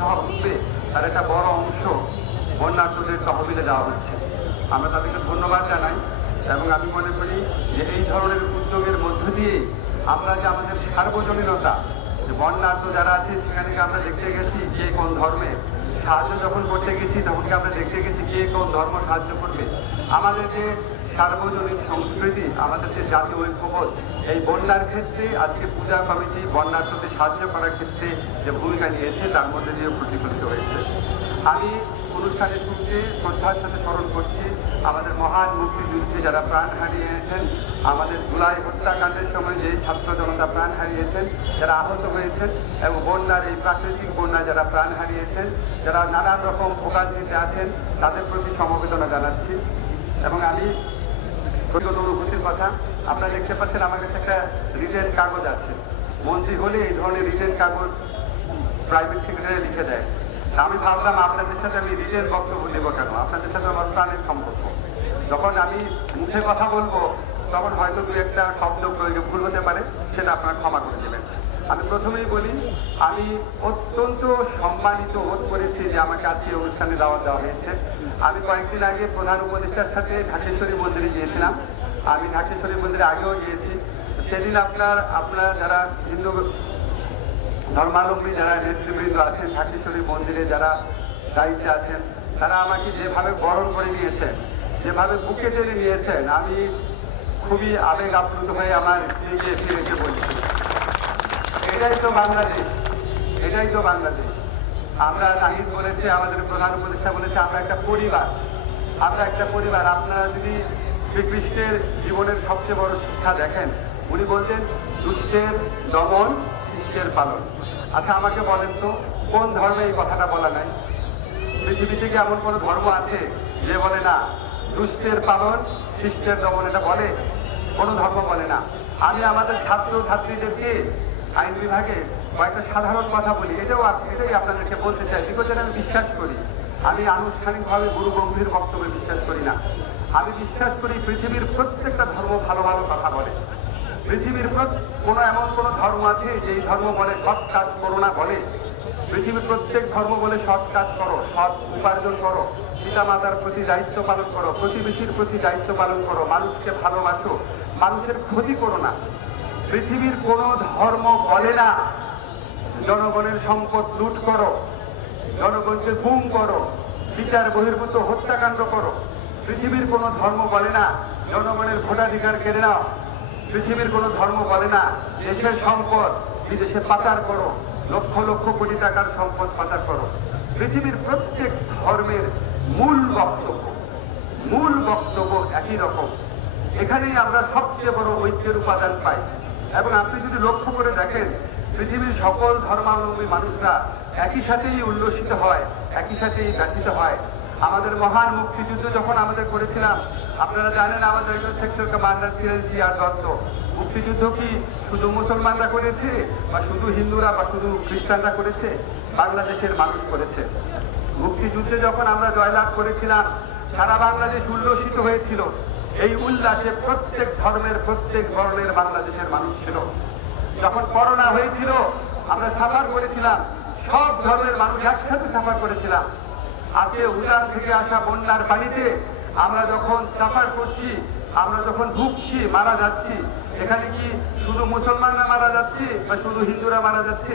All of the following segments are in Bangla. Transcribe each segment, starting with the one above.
সহ উঠবে তার একটা বড় অংশ বন্যার্থদের তহবিলে দেওয়া হচ্ছে। আমরা তাদেরকে ধন্যবাদ জানাই এবং আমি মনে করি যে এই ধরনের উদ্যোগের মধ্য দিয়ে আমরা যে আমাদের সার্বজনীনতা, যে বন্যার্থ যারা আছে সেখান থেকে আমরা দেখতে গেছি কে কোন ধর্মে সাহায্য যখন করতে গেছি তখন আমরা দেখতে গেছি কে কোন ধর্ম সাহায্য করবে। আমাদের যে সার্বজনীন সংস্কৃতি, আমাদের যে জাতীয় ঐক্যবোধ, এই বন্যার ক্ষেত্রে আজকে পূজা কমিটি বন্যার্থদের সাহায্য করার ক্ষেত্রে যে ভূমিকা নিয়েছে তার মধ্যে দিয়ে প্রতিফলিত হয়েছে। আমি অনুষ্ঠানের শুরুতে শ্রদ্ধার সাথে স্মরণ করছি আমাদের মহান মুক্তিযুদ্ধে যারা প্রাণ হারিয়েছেন, আমাদের জুলাই হত্যাকাণ্ডের সময় যে ছাত্র জনতা প্রাণ হারিয়েছেন, যারা আহত হয়েছেন এবং বন্যার এই প্রাকৃতিক বন্যায় যারা প্রাণ হারিয়েছেন, যারা নানান রকম ভোগান্তিতে আছেন, তাদের প্রতি সমবেদনা জানাচ্ছি। এবং আমি ব্যক্তিগত অনুভূতির কথা, আপনারা দেখতে পাচ্ছেন আমার কাছে একটা রিটেন কাগজ আছে। মন্ত্রী হলে এই ধরনের রিটেন কাগজ প্রাইভেট সেক্রেটারি লিখে দেয়। আমি ভাবলাম আপনাদের সাথে আমি রিটেন বক্তব্য দেব কেন, আপনাদের সাথে আমার প্রাণের সম্পর্ক। যখন আমি মুখে কথা বলবো তখন হয়তো দু একটা শব্দ প্রয়োগে ভুল হতে পারে, সেটা আপনারা ক্ষমা করে দেবেন। আমি প্রথমেই বলি, আমি অত্যন্ত সম্মানিত বোধ করেছি যে আমাকে আজকে অনুষ্ঠানে দাওয়াত দেওয়া হয়েছে। আমি কয়েকদিন আগে প্রধান উপদেষ্টার সাথে ঢাকেশ্বরী মন্দিরে গিয়েছিলাম। আমি ঢাকেশ্বরী মন্দিরে আগেও গিয়েছি। সেদিন আপনারা যারা হিন্দু ধর্মাবলম্বী যারা নেতৃবৃন্দ আছেন, ঢাকেশ্বরী মন্দিরে যারা দায়িত্বে আছেন, তারা আমাকে যেভাবে বরণ করে নিয়েছেন, যেভাবে বুকে টেনে নিয়েছেন, আমি খুবই আবেগ আপ্লুত হয়ে আমার স্ত্রীকে ফিরেছে বলছি, এটাই তো বাংলাদেশ, এটাই তো বাংলাদেশ। আমরা নাহিদ বলেছে, আমাদের প্রধান উপদেষ্টা বলেছে, আমরা একটা পরিবার, আমরা একটা পরিবার। আপনারা যদি শ্রীকৃষ্ণের জীবনের সবচেয়ে বড় শিক্ষা দেখেন, উনি বলতেন দুষ্টের দমন, শিষ্টের পালন। আচ্ছা আমাকে বলেন তো, কোন ধর্মে এই কথাটা বলা নাই? পৃথিবী থেকে এমন কোন ধর্ম আছে যে বলে না দুষ্টের পালন, শিষ্টের দমন? এটা বলে? কোনো ধর্ম বলে না। আমি আমাদের ছাত্র ছাত্রীদেরকে আইন বিভাগে কয়েকটা সাধারণ কথা বলি, এটাই আপনাদেরকে বলতে চাই, বিকজ আমি বিশ্বাস করি। আমি আনুষ্ঠানিকভাবে গুরু গম্ভীর বক্তব্যে বিশ্বাস করি না। আমি বিশ্বাস করি পৃথিবীর প্রত্যেকটা ধর্ম ভালো ভালো কথা বলে। পৃথিবীর কোনো এমন কোনো ধর্ম আছে যে ধর্ম বলে সৎ কাজ করো না বলে? পৃথিবীর প্রত্যেক ধর্ম বলে সৎ কাজ করো, সৎ উপার্জন করো, পিতা মাতার প্রতি দায়িত্ব পালন করো, প্রতিবেশীর প্রতি দায়িত্ব পালন করো, মানুষকে ভালোবাসো, মানুষের ক্ষতি করো না। পৃথিবীর কোনো ধর্ম বলে না জনগণের সম্পদ লুট করো, জনগণকে গুম করো, বিচার বহির্ভূত হত্যাকাণ্ড করো। পৃথিবীর কোনো ধর্ম বলে না জনগণের ভোটাধিকার কেড়ে নাও। পৃথিবীর কোনো ধর্ম বলে না দেশের সম্পদ বিদেশে পাচার করো, লক্ষ লক্ষ কোটি টাকার সম্পদ পাচার করো। পৃথিবীর প্রত্যেক ধর্মের মূল বক্তব্য একই রকম। এখানেই আমরা সবচেয়ে বড় ঐক্যের উপাদান পাই। এবং আপনি যদি লক্ষ্য করে দেখেন, পৃথিবীর সকল ধর্মাবলম্বী মানুষরা একই সাথেই উল্লসিত হয়, একই সাথেই ব্যথিত হয়। আমাদের মহান মুক্তিযুদ্ধ যখন আমাদের করেছিলাম, আপনারা জানেন আমাদের একজন সেক্টর কমান্ডার ছিলেন C.R. দত্ত। মুক্তিযুদ্ধ কি শুধু মুসলমানরা করেছে বা শুধু হিন্দুরা বা শুধু খ্রিস্টানরা করেছে? বাংলাদেশের মানুষ করেছে। মুক্তিযুদ্ধে যখন আমরা জয়লাভ করেছিলাম, সারা বাংলাদেশ উল্লসিত হয়েছিল। এই উল্লাসে প্রত্যেক ধর্মের প্রত্যেক বর্ণের বাংলাদেশের মানুষ ছিল। যখন করোনা হয়েছিল, আমরা সাফার করেছিলাম, সব ধর্মের মানুষ একসাথে সাফার করেছিলাম। আজকে উড়ান থেকে আসা বন্যার পানিতে আমরা যখন সাফার করছি, আমরা যখন ভুগছি, মারা যাচ্ছি, এখানে কি শুধু মুসলমানরা মারা যাচ্ছে বা শুধু হিন্দুরা মারা যাচ্ছে?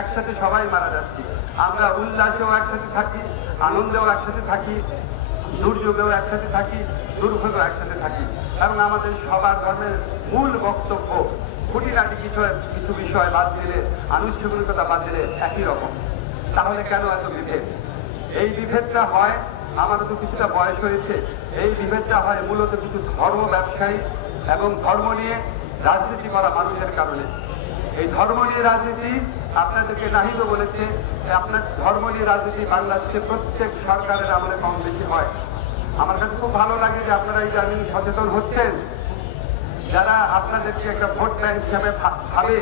একসাথে সবাই মারা যাচ্ছি। আমরা উল্লাসেও একসাথে থাকি, আনন্দেও একসাথে থাকি, দুর্যোগেও একসাথে থাকি, দুর্ভোগেও একসাথে থাকি। এবং আমাদের সবার ধর্মের মূল বক্তব্য, খুঁটিনাটি কিছু বিষয় বাদ দিলে, আনুষ্ঠানিকতা বাদ দিলে একই রকম। তাহলে কেন এত বিভেদ? এই বিভেদটা হয়, আমারও তো কিছুটা বয়স হয়েছে, এই বিভেদটা হয় মূলত কিছু ধর্ম ব্যবসায়ী এবং ধর্ম নিয়ে রাজনীতি করা মানুষের কারণে। এই ধর্ম নিয়ে রাজনীতি, আপনাদেরকে নাহিদও বলেছে, আপনার ধর্ম নিয়ে রাজনীতি বাংলাদেশে প্রত্যেক সরকারের আমলে কম বেশি হয়। আমার কাছে খুব ভালো লাগে যে আপনারা ইদানিং সচেতন হচ্ছেন। যারা আপনাদেরকে একটা ভোট ব্যাংক হিসাবে ভাবে,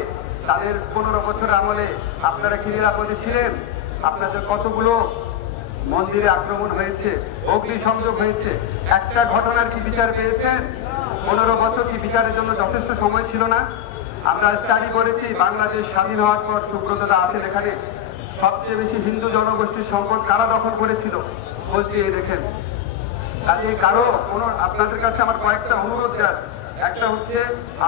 তাদের 15 বছর আমলে আপনারা কি নিরাপদে ছিলেন? আপনাদের কতগুলো মন্দিরে আক্রমণ হয়েছে, অগ্নিসংযোগ হয়েছে, একটা ঘটনার কি বিচার পেয়েছেন? 15 বছর কি বিচারের জন্য যথেষ্ট সময় ছিল না? আমরা স্টাডি করেছি, বাংলাদেশ স্বাধীন হওয়ার পর, সুব্রতদা আছেন এখানে, সবচেয়ে বেশি হিন্দু জনগোষ্ঠীর সম্পদ কারা দখল করেছিল খোঁজ দিয়ে দেখেন। কাজে কারো কোনো আপনাদের কাছে আমার কয়েকটা অনুরোধ আছে। একটা হচ্ছে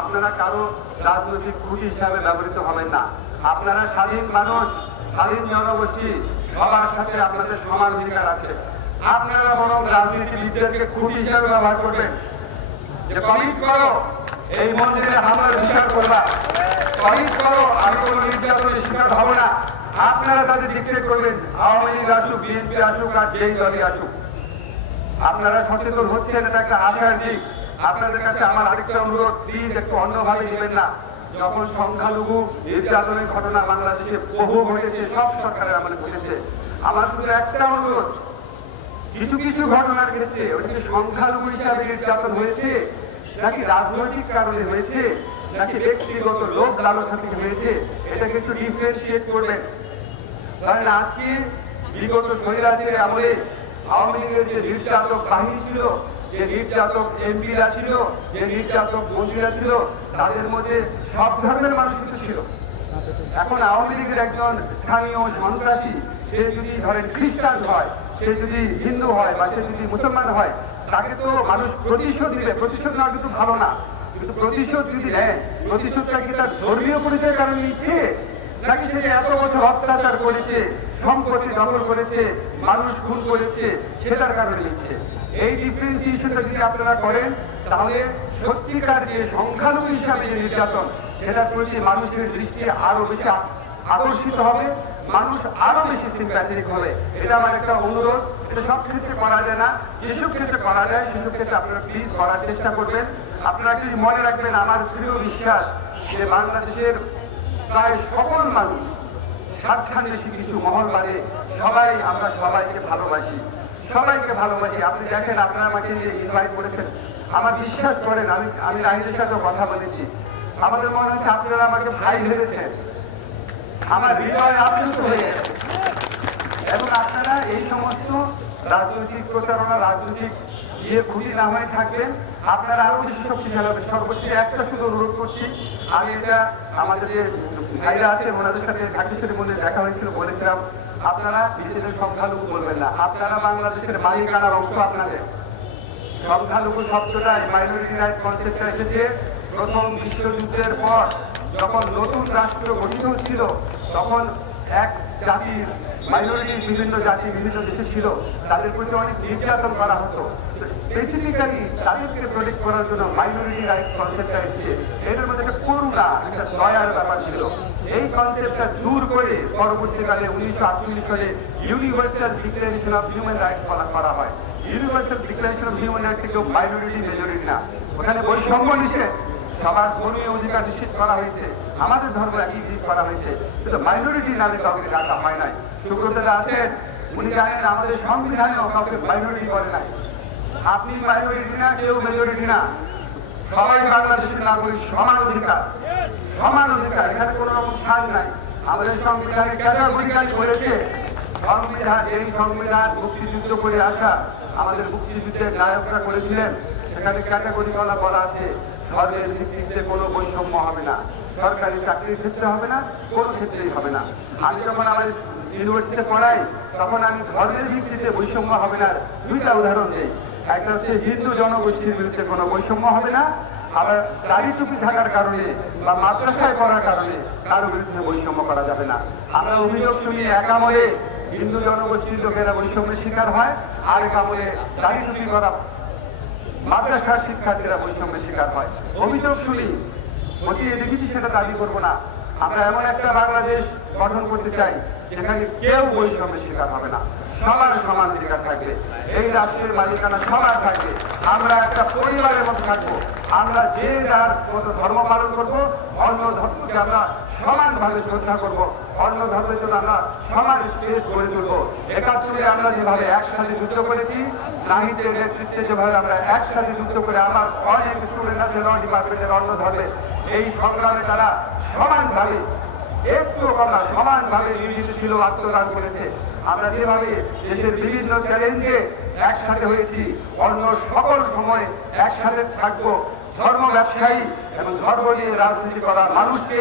আপনারা কারো রাজনৈতিক খুঁটি হিসাবে ব্যবহৃত হবেন না। আপনারা স্বাধীন মানুষ, স্বাধীন জনগোষ্ঠী, সবার সাথে আপনাদের সমান অধিকার আছে। আপনারা বরং রাজনীতিবিদদেরকে খুঁটি হিসাবে ব্যবহার করবেন। যে কমিট করো এই মন্দিরে হামলার বিচার করবা, কমিট করো আমি কোনো নির্যাতনের শিকার হব না, আপনারা তাদের ডিক্টেট করবেন। আওয়ামী লীগ আসুক, বিএনপি আসুক, আর যেই দলই আসুক, আপনারা সচেতন হচ্ছেন, এটা একটা আশার দিক। আপনাদের কাছে আমার আরেকটা অনুরোধ, প্লিজ একটু অন্যভাবে নেবেন না। যখন সংখ্যালঘু নির্যাতনের ঘটনা বাংলাদেশে বহু ঘটেছে, সব সরকারের আমলে ঘটেছে, আমার শুধু একটা অনুরোধ, কিছু কিছু ঘটনার ক্ষেত্রে ওটাকে সংখ্যালঘু হিসাবে নির্যাতন হয়েছে নাকি রাজনৈতিক কারণে হয়েছে নাকি ব্যক্তিগত লোক লালসা থেকে হয়েছে, এটাকে একটু ডিফারেন্সিয়েট করবেন। কারণ আজকে বিগত স্বৈরাচারের আমলে আওয়ামী লীগের যে নির্যাতক বাহিনী ছিল, যে নির্যাতক এমপিরা ছিল, যে নির্যাতক মন্ত্রীরা ছিল, তাদের মধ্যে সব ধর্মের মানুষ কিন্তু ছিল। এখন আওয়ামী লীগের একজন স্থানীয় সন্ত্রাসী, সে যদি ধরেন খ্রিস্টান হয়, সে যদি হিন্দু হয় বা সে যদি মুসলমান হয়, তাকে তো মানুষ প্রতিশোধ দিবে। প্রতিশোধ না কিন্তু ভালো না, কিন্তু প্রতিশোধ যদি নেয়, প্রতিশোধটা কি তার ধর্মীয় পরিচয়ের কারণে নিচ্ছে নাকি সে এত বছর অত্যাচার করেছে, সম্পত্তি দখল করেছে, মানুষ খুন করেছে, সেটার কারণে নিচ্ছে? এই ডিফারেন্সিয়েশনটা যদি আপনারা করেন, তাহলে সত্যিকার যে সংখ্যালঘু হিসাবে যে নির্যাতন, সেটার প্রতি মানুষের দৃষ্টি আরো বেশি আকর্ষিত হবে, মানুষ আরো বেশি সিম্প্যাথেটিক হবে। এটা আমার একটা অনুরোধ। এটা সব ক্ষেত্রে করা যায় না, যেসব ক্ষেত্রে করা যায় সেসব ক্ষেত্রে আপনারা প্লিজ করার চেষ্টা করবেন। আপনারা কি মনে রাখবেন, আমার দৃঢ় বিশ্বাস যে বাংলাদেশের প্রায় সকল মানুষ, স্বার্থান্বেষী কিছু মহল বাদে সবাই, আমরা সবাইকে ভালোবাসি, সবাইকে ভালোবাসি। আপনি দেখেন, আপনারা আমাকে ইনভাইট করেছেন, আমার বিশ্বাস করেন, আমি রাহিদের সাথেও কথা বলেছি, আমাদের মনে হচ্ছে আপনারা আমাকে ভাই ভেবেছেন, আমার হৃদয় আপ্লুত হয়ে গেছে। এবং আপনারা এই সমস্ত রাজনৈতিক প্রচারণা, রাজনৈতিক খুঁটি না হয়ে থাকবেন, আপনারা আরো বেশি শক্তিশালী হবে। সর্বোচ্চ একটা শুধু অনুরোধ করছি, আমি এটা আমাদের যে ভাইরা আছে ওনাদের সাথে ঢাকেশ্বরী মন্দিরে দেখা হয়েছিল, বলেছিলাম আপনারা নিজেদের সংখ্যালঘু বলবেন না, আপনারা বাংলাদেশের মালিকানার অংশ। আপনাদের সংখ্যালঘু শব্দটা, মাইনরিটি রাইট কনসেপ্টটা এসেছে প্রথম বিশ্বযুদ্ধের পর, যখন নতুন রাষ্ট্র গঠিত হচ্ছিল, তখন এক জাতির মাইনরিটির বিভিন্ন জাতি বিভিন্ন দেশে ছিল, তাদের প্রতি অনেক নির্যাতন করা হতো। স্পেসিফিক্যালি তাদেরকে প্রোটেক্ট করার জন্য মাইনরিটি রাইটস কনসেপ্টটা এসেছে। এটার মধ্যে একটা করুণা, একটা দয়ার ব্যাপার ছিল। এই কনসেপ্টটা দূর করে পরবর্তীকালে 1948 সালে universal declaration of human rights করা হয়। Universal declaration of human rights কেউ মাইনরিটি মেজরিটি না, ওখানে বৈষম্য নিষেধ, সবার ধর্মীয় অধিকার নিশ্চিত করা হয়েছে, আমাদের ধর্ম একই জিনিস করা হয়েছে, কিন্তু মাইনরিটি নামে কাউকে ডাকা হয় নাই। সুব্রতদা আছেন, উনি জানেন আমাদের সংবিধানেও কাউকে মাইনরিটি করে নাই। আপনি মাইনরিটি না, কেউ মেজরিটি না, সবাই বাংলাদেশের নাগরিক, সমান অধিকার, সমান অধিকার, এখানে কোনো রকম ছাড় নাই। আমাদের সংবিধানে ক্যাটাগরিক্যালি বলেছে, সংবিধান, এই সংবিধান মুক্তিযুদ্ধ করে আসা আমাদের মুক্তিযুদ্ধের নায়করা করেছিলেন, সেখানে ক্যাটাগরিক্যালি বলা আছে ধর্মের ভিত্তিতে কোনো বৈষম্য হবে না, সরকারি চাকরির ক্ষেত্রে হবে না, কোনো ক্ষেত্রেই হবে না। আমি যখন আমার ইউনিভার্সিটিতে পড়াই, তখন আমি ধর্মের ভিত্তিতে বৈষম্য হবে না দুইটা উদাহরণ দিই। একটা হচ্ছে হিন্দু জনগোষ্ঠীর বিরুদ্ধে কোনো বৈষম্য হবে না, আবার দাড়ি টুপি থাকার কারণে বা মাদ্রাসায় পড়ার কারণে কারো বিরুদ্ধে বৈষম্য করা যাবে না। আমরা অভিযোগ শুনি এক আমলে হিন্দু জনগোষ্ঠীর লোকেরা বৈষম্যের শিকার হয়, আরেক আমলে দাড়ি টুপি করা মাদ্রাসার শিক্ষার্থীরা বৈষম্যের শিকার হয়। অভিযোগ শুনি, খতিয়ে দেখেছি, সেটা দাবি করবো না। আমরা এমন একটা বাংলাদেশ গঠন করতে চাই যেখানে কেউ বৈষম্যের শিকার হবে না, সবার সমান অধিকার থাকবে, এই রাষ্ট্রের মালিকানা সবার থাকবে, আমরা একটা পরিবারের মতো থাকবো, আমরা যে যার মতো ধর্ম পালন করবো, অন্য ধর্মকে আমরা সমানভাবে শ্রদ্ধা করবো, অন্য ধর্মের জন্য আমরা সমান স্পেস গড়ে তুলবো। ৭১ আমরা যেভাবে একসাথে যুদ্ধ করেছি, নাহিদের নেতৃত্বে যেভাবে আমরা একসাথে যুদ্ধ করে, আমার অনেক স্টুডেন্ট আছে ল ডিপার্টমেন্টের অন্য ধর্মে, এই সংগ্রামে তারা সমানভাবে, একটু কম না, সমানভাবে নিয়োজিত ছিল, আত্মদান করেছে। আমরা যেভাবে দেশের বিভিন্ন চ্যালেঞ্জে একসাথে হয়েছি, অন্য সকল সময় একসাথে থাকবো। ধর্ম ব্যবসায়ী এবং ধর্ম নিয়ে রাজনীতি করা মানুষকে,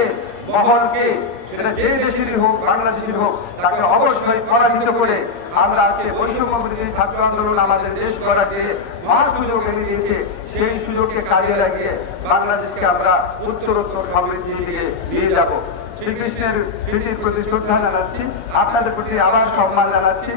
মহলকে সেটা যে দেশেরই হোক, বাংলাদেশের হোক, তাকে অবশ্যই পরাজিত করে আমরা আজকে বৈষম্য বিরোধী ছাত্র আন্দোলন আমাদের দেশ গড়াকে মহা সুযোগ এনে দিয়েছে। সেই সুযোগকে কাজে লাগিয়ে বাংলাদেশকে আমরা উত্তরোত্তর সমৃদ্ধির দিকে নিয়ে যাব। শ্রীকৃষ্ণের স্মৃতির প্রতি শ্রদ্ধা জানাচ্ছি, আপনাদের প্রতি আবার সম্মান জানাচ্ছি।